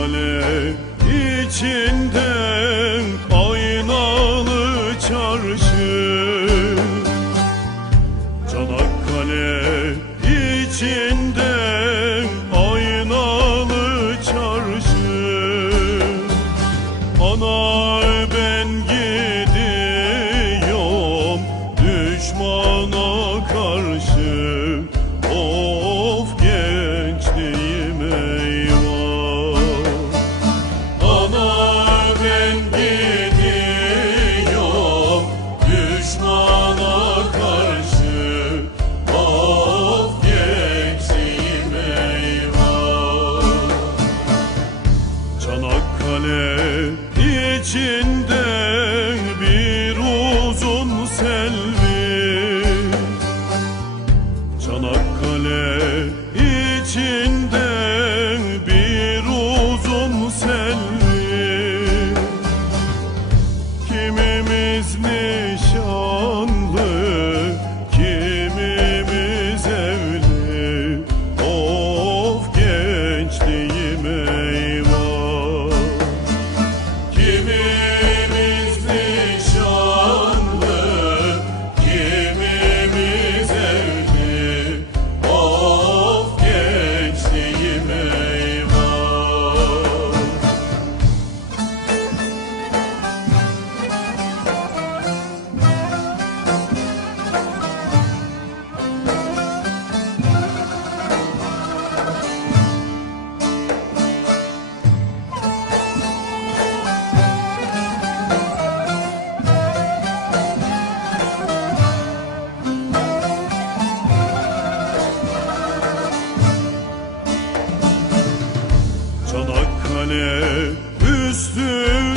alev içinde. Çanakkale içinde Çanakkale